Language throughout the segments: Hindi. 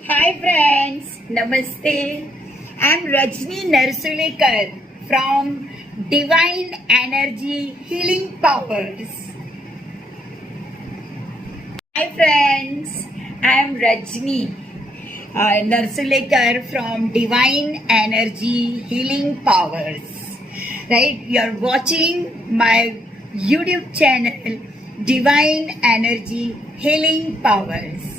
Hi friends, Namaste. I'm Rajni Narsulekar from Divine Energy Healing Powers. Hi friends, I'm Rajni Narsulekar from Divine Energy Healing Powers. Right, you're watching my YouTube channel Divine Energy Healing Powers.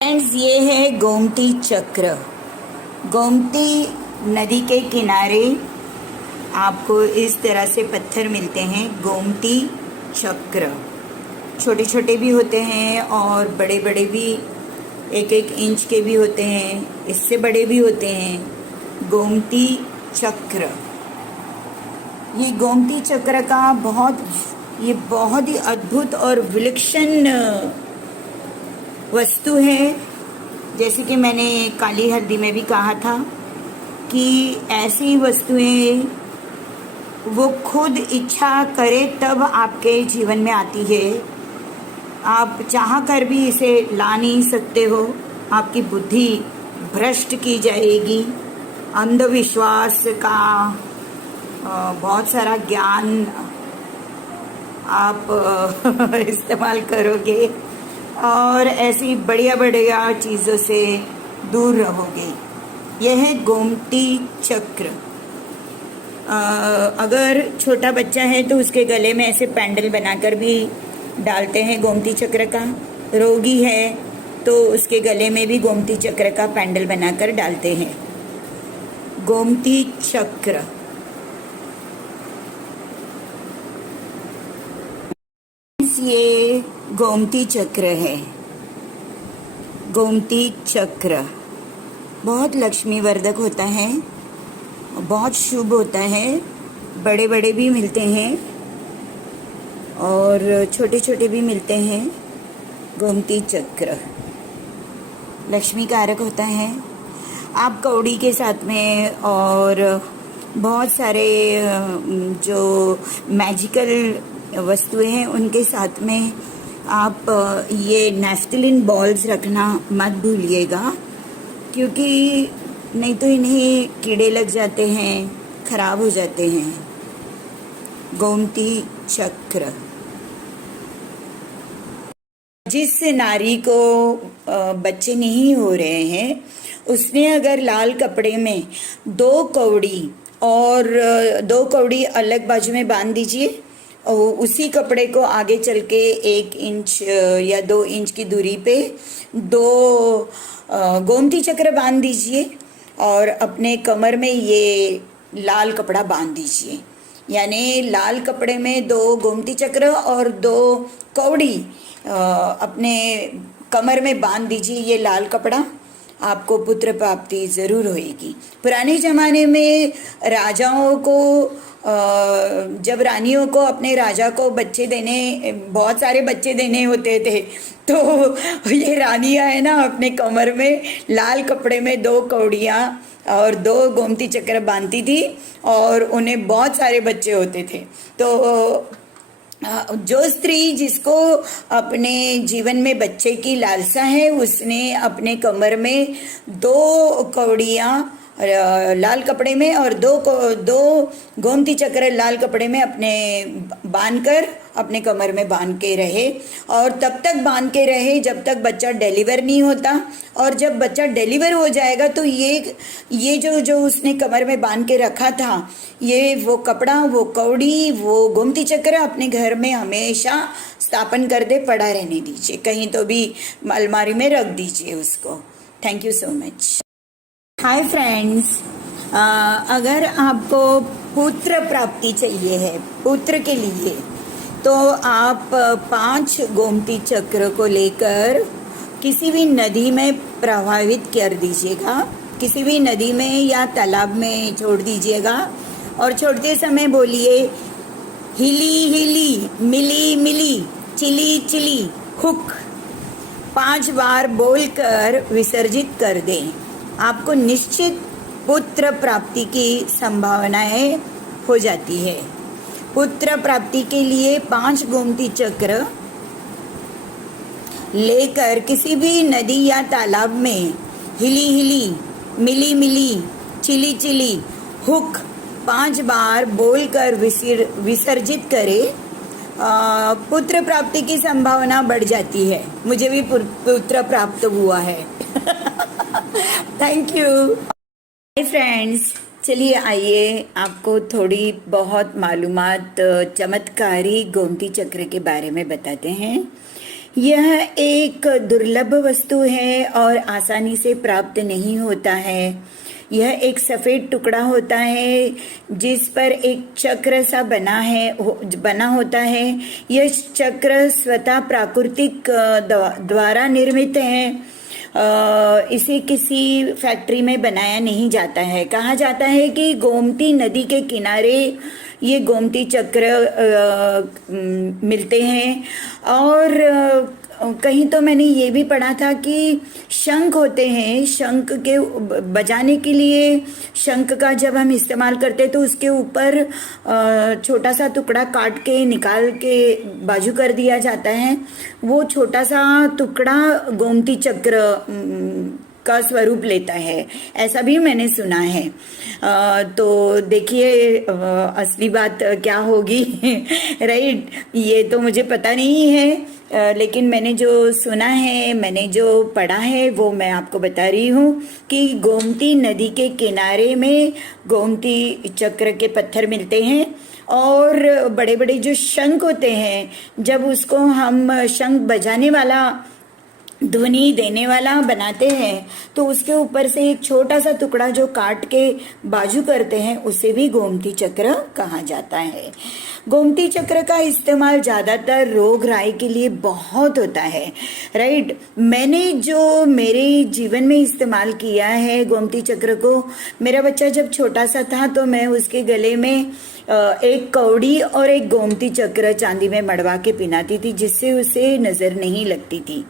Friends, ये है गोमती चक्र। गोमती नदी के किनारे आपको इस तरह से पत्थर मिलते हैं, गोमती चक्र। छोटे छोटे भी होते हैं और बड़े बड़े भी, 1-1 इंच के भी होते हैं, इससे बड़े भी होते हैं। गोमती चक्र, ये गोमती चक्र का बहुत ही अद्भुत और विलक्षण वस्तु है। जैसे कि मैंने काली हल्दी में भी कहा था कि ऐसी वस्तुएं वो खुद इच्छा करे तब आपके जीवन में आती है। आप चाह कर भी इसे ला नहीं सकते हो, आपकी बुद्धि भ्रष्ट की जाएगी। अंधविश्वास का बहुत सारा ज्ञान आप इस्तेमाल करोगे और ऐसी बढ़िया बढ़िया चीज़ों से दूर रहोगे। यह है गोमती चक्र। अगर छोटा बच्चा है तो उसके गले में ऐसे पैंडल बनाकर भी डालते हैं गोमती चक्र का। रोगी है तो उसके गले में भी गोमती चक्र का पैंडल बनाकर डालते हैं। गोमती चक्र ये गोमती चक्र है। गोमती चक्र बहुत लक्ष्मीवर्धक होता है, बहुत शुभ होता है। बड़े बड़े भी मिलते हैं और छोटे छोटे भी मिलते हैं। गोमती चक्र लक्ष्मी कारक होता है। आप कौड़ी के साथ में और बहुत सारे जो मैजिकल वस्तुएं हैं उनके साथ में आप ये नैफ्थलीन बॉल्स रखना मत भूलिएगा, क्योंकि नहीं तो इन्हें कीड़े लग जाते हैं, खराब हो जाते हैं। गोमती चक्र, जिस नारी को बच्चे नहीं हो रहे हैं उसने अगर लाल कपड़े में 2 कौड़ी अलग बाजू में बांध दीजिए और उसी कपड़े को आगे चल के 1 इंच या 2 इंच की दूरी पे 2 गोमती चक्र बांध दीजिए और अपने कमर में ये लाल कपड़ा बांध दीजिए। यानी लाल कपड़े में 2 गोमती चक्र और 2 कौड़ी अपने कमर में बांध दीजिए। ये लाल कपड़ा, आपको पुत्र प्राप्ति जरूर होएगी। पुराने जमाने में राजाओं को जब रानियों को अपने राजा को बच्चे देने, बहुत सारे बच्चे देने होते थे, तो ये रानियां है ना अपने कमर में लाल कपड़े में 2 कौड़ियाँ और 2 गोमती चक्र बांधती थी और उन्हें बहुत सारे बच्चे होते थे। तो जो स्त्री जिसको अपने जीवन में बच्चे की लालसा है उसने अपने कमर में 2 कौड़ियाँ लाल कपड़े में और 2 गोमती चक्र लाल कपड़े में अपने बांधकर अपने कमर में बांध के रहे और तब तक बांध के रहे जब तक बच्चा डिलीवर नहीं होता। और जब बच्चा डिलीवर हो जाएगा तो ये जो उसने कमर में बांध के रखा था, ये वो कपड़ा, वो कौड़ी, वो गोमती चक्र अपने घर में हमेशा स्थापन कर दे, पड़ा रहने दीजिए, कहीं तो भी अलमारी में रख दीजिए उसको। Thank you so much. Hi friends, अगर आपको पुत्र प्राप्ति चाहिए है, पुत्र के लिए, तो आप 5 गोमती चक्र को लेकर किसी भी नदी में प्रवाहित कर दीजिएगा, किसी भी नदी में या तालाब में छोड़ दीजिएगा और छोड़ते समय बोलिए हिली हिली, मिली मिली, चिली चिली, हुक। 5 बार बोलकर विसर्जित कर दें। आपको निश्चित पुत्र प्राप्ति की संभावनाएं हो जाती है। पुत्र प्राप्ति के लिए 5 गोमती चक्र लेकर किसी भी नदी या तालाब में हिली हिली, मिली मिली, चिली चिली, हुक 5 बार बोलकर विसर्जित करें। पुत्र प्राप्ति की संभावना बढ़ जाती है। मुझे भी पुत्र प्राप्त हुआ है। Thank you. हाय फ्रेंड्स, चलिए आइए आपको थोड़ी बहुत मालूमात चमत्कारी गोमती चक्र के बारे में बताते हैं। यह एक दुर्लभ वस्तु है और आसानी से प्राप्त नहीं होता है। यह एक सफेद टुकड़ा होता है जिस पर एक चक्र सा बना होता है। यह चक्र स्वतः प्राकृतिक द्वारा निर्मित है। इसे किसी फैक्ट्री में बनाया नहीं जाता है। कहा जाता है कि गोमती नदी के किनारे ये गोमती चक्र मिलते हैं। और कहीं तो मैंने ये भी पढ़ा था कि शंख होते हैं, शंख के बजाने के लिए शंख का जब हम इस्तेमाल करते हैं तो उसके ऊपर छोटा सा टुकड़ा काट के निकाल के बाजू कर दिया जाता है। वो छोटा सा टुकड़ा गोमती चक्र का स्वरूप लेता है, ऐसा भी मैंने सुना है। तो देखिए असली बात क्या होगी। राइट, ये तो मुझे पता नहीं है, लेकिन मैंने जो सुना है, मैंने जो पढ़ा है वो मैं आपको बता रही हूँ कि गोमती नदी के किनारे में गोमती चक्र के पत्थर मिलते हैं। और बड़े बड़े जो शंख होते हैं, जब उसको हम शंख बजाने वाला, ध्वनि देने वाला बनाते हैं तो उसके ऊपर से एक छोटा सा टुकड़ा जो काट के बाजू करते हैं उसे भी गोमती चक्र कहा जाता है। गोमती चक्र का इस्तेमाल ज्यादातर रोग राई के लिए बहुत होता है। राइट, मैंने जो मेरे जीवन में इस्तेमाल किया है गोमती चक्र को, मेरा बच्चा जब छोटा सा था तो मैं उसके गले में एक कौड़ी और एक गोमती चक्र चांदी में मड़वा के पिनाती थी, जिससे उसे नजर नहीं लगती थी।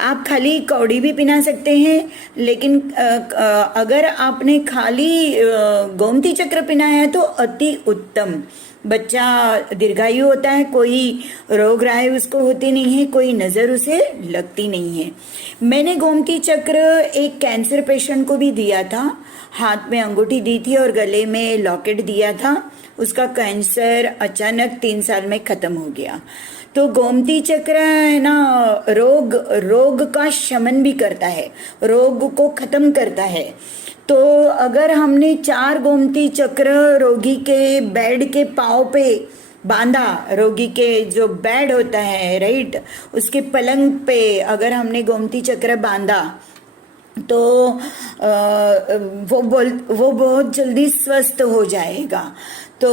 आप खाली कौड़ी भी पिना सकते हैं, लेकिन अगर आपने खाली गोमती चक्र पिनाया है तो अति उत्तम। बच्चा दीर्घायु होता है, कोई रोग राय उसको होती नहीं है, कोई नजर उसे लगती नहीं है। मैंने गोमती चक्र एक कैंसर पेशेंट को भी दिया था। हाथ में अंगूठी दी थी और गले में लॉकेट दिया था। उसका कैंसर अचानक 3 साल में खत्म हो गया। तो गोमती चक्र है ना, रोग का शमन भी करता है, रोग को खत्म करता है। तो अगर हमने 4 गोमती चक्र रोगी के बेड के पांव पे बांधा, रोगी के जो बेड होता है, राइट, उसके पलंग पे अगर हमने गोमती चक्र बांधा तो वो बहुत जल्दी स्वस्थ हो जाएगा। तो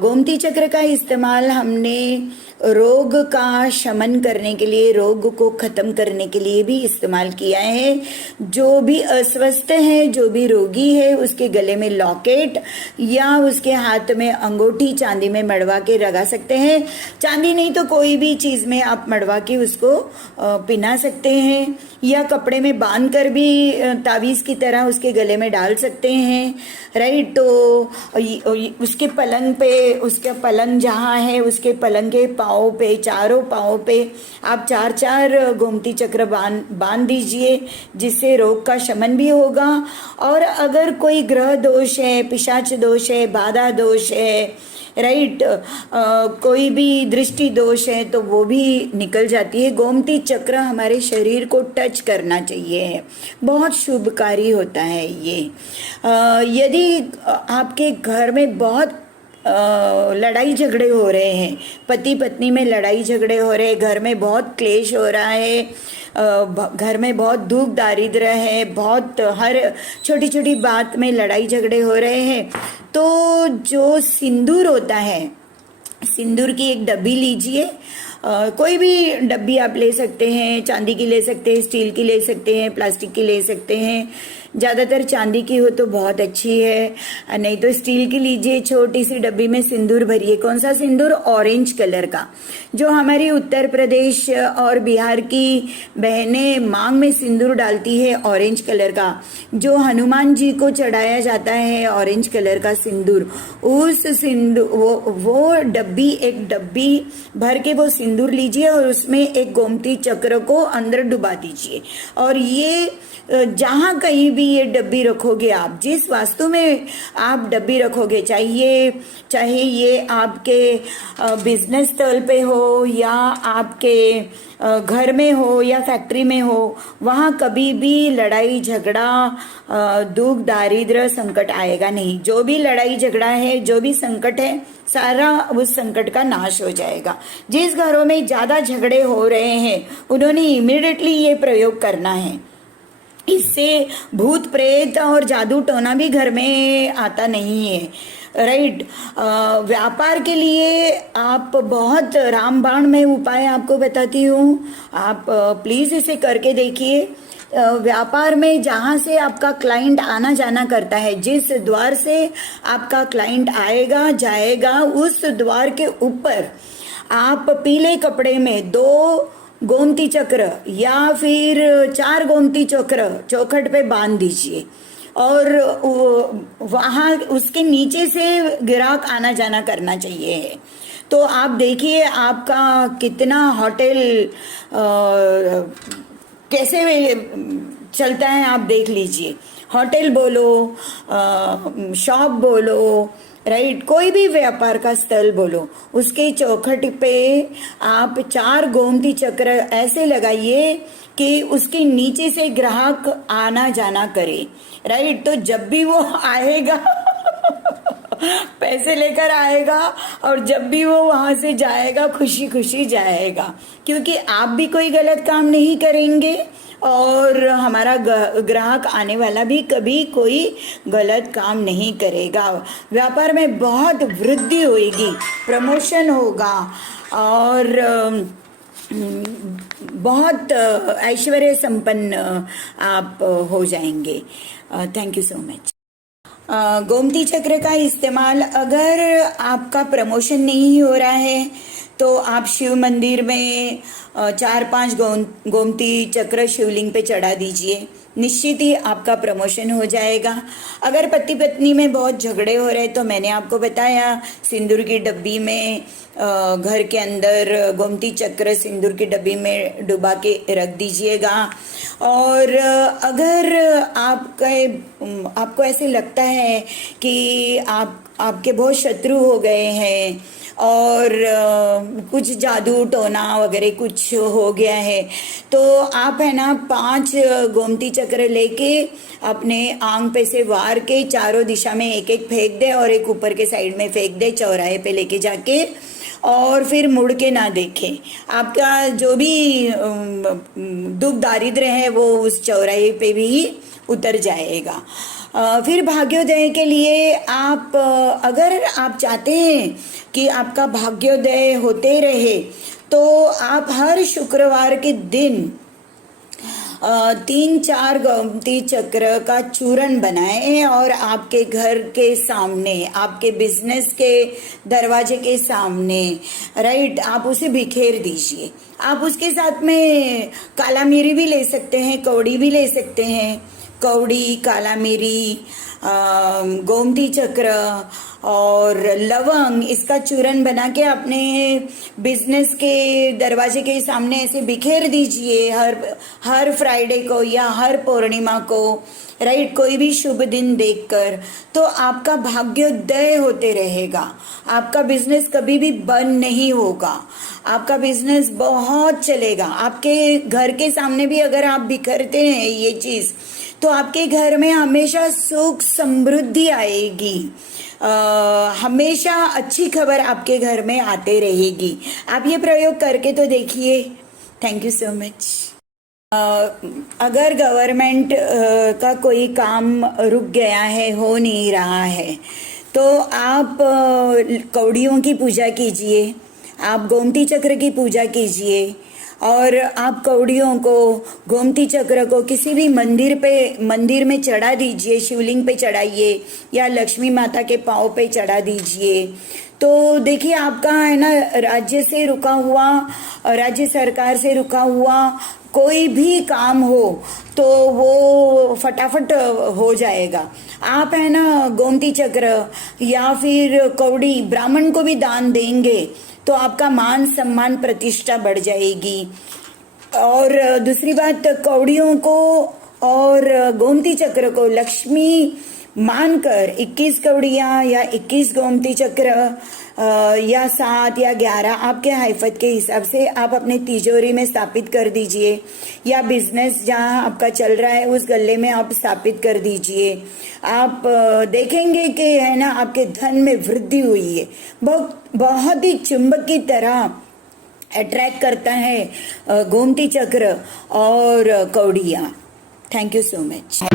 गोमती चक्र का इस्तेमाल हमने रोग का शमन करने के लिए, रोग को खत्म करने के लिए भी इस्तेमाल किया है। जो भी अस्वस्थ है, जो भी रोगी है, उसके गले में लॉकेट या उसके हाथ में अंगूठी चांदी में मड़वा के लगा सकते हैं। चांदी नहीं तो कोई भी चीज में आप मड़वा के उसको पिना सकते हैं, या कपड़े में बांध कर भी तावीज की तरह उसके गले में डाल सकते हैं। राइट, तो उसके पलंग पे, उसका पलंग जहाँ है उसके पलंग के पाँव पे, चारों पाँव पे आप 4-4 गोमती चक्र बांध दीजिए, जिससे रोग का शमन भी होगा। और अगर कोई ग्रह दोष है, पिशाच दोष है, बाधा दोष है, राइट, कोई भी दृष्टि दोष है तो वो भी निकल जाती है। गोमती चक्र हमारे शरीर को टच करना चाहिए, बहुत शुभकारी होता है ये। यदि आपके घर में बहुत लड़ाई झगड़े हो रहे हैं, पति पत्नी में लड़ाई झगड़े हो रहे हैं, घर में बहुत क्लेश हो रहा है, घर में बहुत दुख दारिद्र्य है, बहुत हर छोटी छोटी बात में लड़ाई झगड़े हो रहे हैं, तो जो सिंदूर होता है, सिंदूर की एक डब्बी लीजिए। कोई भी डब्बी आप ले सकते हैं, चांदी की ले सकते हैं, स्टील की ले सकते हैं, प्लास्टिक की ले सकते हैं। ज़्यादातर चांदी की हो तो बहुत अच्छी है, नहीं तो स्टील की लीजिए। छोटी सी डब्बी में सिंदूर भरिए। कौन सा सिंदूर? ऑरेंज कलर का। जो हमारी उत्तर प्रदेश और बिहार की बहनें मांग में सिंदूर डालती है, ऑरेंज कलर का। जो हनुमान जी को चढ़ाया जाता है ऑरेंज कलर का सिंदूर, उस सिंदूर वो डब्बी, एक डब्बी भर के वो सिंदूर लीजिए और उसमें एक गोमती चक्र को अंदर डुबा दीजिए। और ये जहाँ कहीं भी ये डब्बी रखोगे आप, जिस वास्तु में आप डब्बी रखोगे, चाहे ये आपके बिजनेस स्थल पे हो या आपके घर में हो या फैक्ट्री में हो, वहाँ कभी भी लड़ाई झगड़ा दुख दारिद्र संकट आएगा नहीं। जो भी लड़ाई झगड़ा है, जो भी संकट है, सारा उस संकट का नाश हो जाएगा। जिस घरों में ज्यादा झगड़े हो रहे हैं उन्होंने इमीडिएटली ये प्रयोग करना है। इससे भूत प्रेत और जादू टोना भी घर में आता नहीं है, राइट। व्यापार के लिए आप बहुत रामबाण में उपाय आपको बताती हूँ, आप प्लीज इसे करके देखिए। व्यापार में जहाँ से आपका क्लाइंट आना जाना करता है, जिस द्वार से आपका क्लाइंट आएगा जाएगा, उस द्वार के ऊपर आप पीले कपड़े में 2 गोमती चक्र या फिर 4 गोमती चक्र चौखट पे बांध दीजिए और वहां उसके नीचे से ग्राहक आना जाना करना चाहिए। तो आप देखिए आपका कितना होटल कैसे चलता है, आप देख लीजिए। होटल बोलो, शॉप बोलो, राइट, कोई भी व्यापार का स्थल बोलो, उसके चौखट पे आप 4 गोमती चक्र ऐसे लगाइए कि उसके नीचे से ग्राहक आना जाना करे, राइट। तो जब भी वो आएगा पैसे लेकर आएगा और जब भी वो वहां से जाएगा खुशी खुशी जाएगा, क्योंकि आप भी कोई गलत काम नहीं करेंगे और हमारा ग्राहक आने वाला भी कभी कोई गलत काम नहीं करेगा। व्यापार में बहुत वृद्धि होगी, प्रमोशन होगा और बहुत ऐश्वर्य संपन्न आप हो जाएंगे। Thank you so much. Gomti चक्र का इस्तेमाल अगर आपका प्रमोशन नहीं हो रहा है तो आप शिव मंदिर में 4-5 गोमती चक्र शिवलिंग पे चढ़ा दीजिए, निश्चित ही आपका प्रमोशन हो जाएगा। अगर पति पत्नी में बहुत झगड़े हो रहे तो मैंने आपको बताया, सिंदूर की डब्बी में घर के अंदर गोमती चक्र सिंदूर की डब्बी में डुबा के रख दीजिएगा। और अगर आपको ऐसे लगता है कि आपके बहुत शत्रु हो गए हैं और कुछ जादू टोना वगैरह कुछ हो गया है, तो आप है ना 5 गोमती चक्र लेके अपने आंग पे से वार के चारों दिशा में एक एक फेंक दे और एक ऊपर के साइड में फेंक दे, चौराहे पे लेके जाके, और फिर मुड़ के ना देखें। आपका जो भी दुख दारिद्र्य है वो उस चौराहे पे भी उतर जाएगा। फिर भाग्योदय के लिए आप अगर आप चाहते हैं कि आपका भाग्योदय होते रहे तो आप हर शुक्रवार के दिन 3-4 गोमती चक्र का चूर्ण बनाएं और आपके घर के सामने, आपके बिजनेस के दरवाजे के सामने, राइट, आप उसे बिखेर दीजिए। आप उसके साथ में काला मिरी भी ले सकते हैं, कौड़ी भी ले सकते हैं। कौड़ी, काला मिरी, गोमती चक्र और लवंग, इसका चूर्ण बना के अपने बिजनेस के दरवाजे के सामने ऐसे बिखेर दीजिए हर फ्राइडे को या हर पूर्णिमा को, राइट, कोई भी शुभ दिन देखकर। तो आपका भाग्योदय होते रहेगा, आपका बिजनेस कभी भी बंद नहीं होगा, आपका बिजनेस बहुत चलेगा। आपके घर के सामने भी अगर आप बिखरते हैं ये चीज, तो आपके घर में हमेशा सुख समृद्धि आएगी, हमेशा अच्छी खबर आपके घर में आते रहेगी। आप ये प्रयोग करके तो देखिए। Thank you so much. अगर गवर्नमेंट का कोई काम रुक गया है, हो नहीं रहा है, तो आप कौड़ियों की पूजा कीजिए, आप गोमती चक्र की पूजा कीजिए और आप कौड़ियों को, गोमती चक्र को किसी भी मंदिर में चढ़ा दीजिए, शिवलिंग पे चढ़ाइए या लक्ष्मी माता के पाँव पे चढ़ा दीजिए। तो देखिए आपका है ना राज्य सरकार से रुका हुआ कोई भी काम हो तो वो फटाफट हो जाएगा। आप है ना गोमती चक्र या फिर कौड़ी ब्राह्मण को भी दान देंगे तो आपका मान सम्मान प्रतिष्ठा बढ़ जाएगी। और दूसरी बात, कौड़ियों को और गोमती चक्र को लक्ष्मी मानकर 21 कौड़ियाँ या 21 गोमती चक्र या 7 या 11 आपके हैफत के हिसाब से आप अपने तिजोरी में स्थापित कर दीजिए, या बिजनेस जहाँ आपका चल रहा है उस गल्ले में आप स्थापित कर दीजिए। आप देखेंगे कि है ना आपके धन में वृद्धि हुई है। बहुत ही चुंबक की तरह अट्रैक्ट करता है गोमती चक्र और कौड़ियाँ। Thank you so much.